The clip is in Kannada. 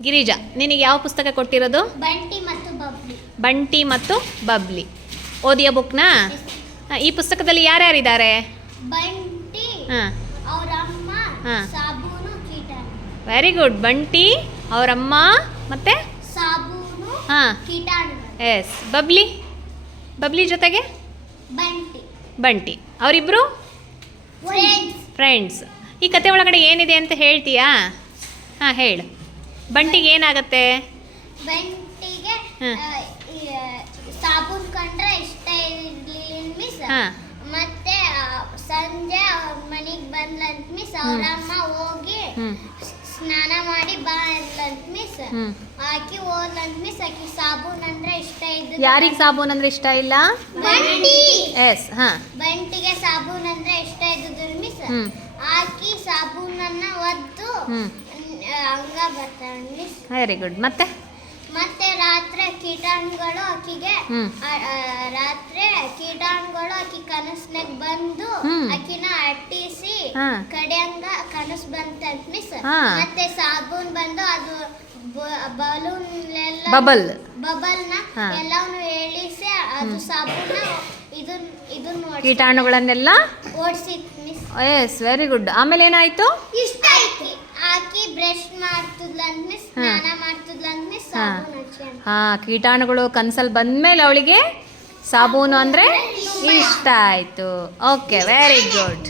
ಗಿರಿಜಾ, ನಿನಗೆ ಯಾವ ಪುಸ್ತಕ ಕೊಟ್ಟಿರೋದು? ಬಂಟಿ ಮತ್ತು ಬಬ್ಲಿ. ಬಂಟಿ ಮತ್ತು ಬಬ್ಲಿ. ಓದಿಯ ಬುಕ್ನಾ? ಈ ಪುಸ್ತಕದಲ್ಲಿ ಯಾರ್ಯಾರಿದ್ದಾರೆ? ಬಂಟಿ, ಹಾಂ, ಅವರಮ್ಮ, ಹಾಂ, ಸಾಬೂನು, ಕೀಟಾಣು. Very good. ಬಂಟಿ, ಅವರಮ್ಮ ಮತ್ತು ಸಾಬೂನು, ಹಾಂ, ಕೀಟಾಣು. ಎಸ್. ಬಬ್ಲಿ, ಬಬ್ಲಿ ಜೊತೆಗೆ ಬಂಟಿ, ಬಂಟಿ, ಅವರಿಬ್ಬರು ಫ್ರೆಂಡ್ಸ್. ಈ ಕತೆ ಒಳಗಡೆ ಏನಿದೆ ಅಂತ ಹೇಳ್ತೀಯಾ? ಹಾಂ, ಹೇಳು. ಬಂಟಿಗೆ ಏನಾಗತ್ತೆ? ಬಂಟಿಗೆ ಹಾಂ, ಸಾಬೂನ್ ಕಂಡ್ರೆ ಇಷ್ಟ ಇರ್ಲಿಲ್ಲ ಮಿಸ್. ಹಾಂ, ಮತ್ತೆ ಸಂಜೆ ಮನೆಗೆ ಬಂದ್ಲಂತ ಮಿಸ್. ಅವರಮ್ಮ ಹೋಗಿ ಹ್ಞೂ, ಸ್ನಾನ ಮಾಡಿ ಬಾ ಅಂದ್ಲಂತ ಮಿಸ್. ಹ್ಞೂ. ಆಕಿ ಹೋದ್ಲಂತ ಮಿಸ್. ಆಕಿ ಸಾಬೂನ್ ಅಂದ್ರೆ ಇಷ್ಟ ಇದ್ದು. ಯಾರಿಗೆ ಸಾಬೂನ್ ಅಂದರೆ ಇಷ್ಟ ಇಲ್ಲ? ಬಂಟಿ. ಎಸ್. ಹಾಂ, ಬಂಟಿಗೆ ಸಾಬೂನ್ ಅಂದ್ರೆ ಇಷ್ಟ ಇದ್ದು ಮಿಸ್. ಹ್ಞೂ, ಆಕಿ ಸಾಬೂನನ್ನ ಒದ್ದು ಹ್ಞೂ, ಹಂಗ ಬರ್ತಾಳ ಮಿಸ್. Very good. ಮತ್ತೆ ಮತ್ತೆ ರಾತ್ರಿ ಕೀಟಾಣುಗಳು ಆಕಿಗೆ ಹ್ಮ್. ರಾತ್ರಿ ಕೀಟಾಣುಗಳು ಆಕಿ ಕನಸ್ನಾಗ ಬಂದು ಹ್ಮ್. ಆಕಿನ ಅಟ್ಟಿಸಿ ಹಾ. ಕಡೆಯಂಗ ಕನಸು ಬಂತಂತ ಮಿಸ್. ಹಾ. ಮತ್ತೆ ಸಾಬೂನ್ ಬಂದು ಅದು ಬಲೂನ್ ಎಲ್ಲ ಬಬಲ್ನ ಹಾ. ಎಲ್ಲವನ್ನು ಎಳಿಸಿ ಅದು ಸಾಬೂನ ಇದನ್ನ ಕೀಟಾಣುಗಳನ್ನೆಲ್ಲ ಓಡಿಸಿತ್ ಮಿಸ್. Yes, very good. ಆಮೇಲೆ ಏನಾಯಿತು? ಇಷ್ಟ ಆಕಿ ಬ್ರಷ್ ಮಾಡ್ತಿದ್ಲಂತ ಮಿಸ್. ಸ್ನಾನ ಮಾಡ್ತಿದ್ಲಂತ ಮಿಸ್. ಸಾಬೂನ್ ಹಚ್ಚಿ ಅಂತ. ಹಾಂ, ಕೀಟಾಣುಗಳು ಕನ್ಸಲ್ಲಿ ಬಂದಮೇಲೆ ಅವಳಿಗೆ ಸಾಬೂನು ಅಂದರೆ ಇಷ್ಟ ಆಯಿತು. Okay, very good.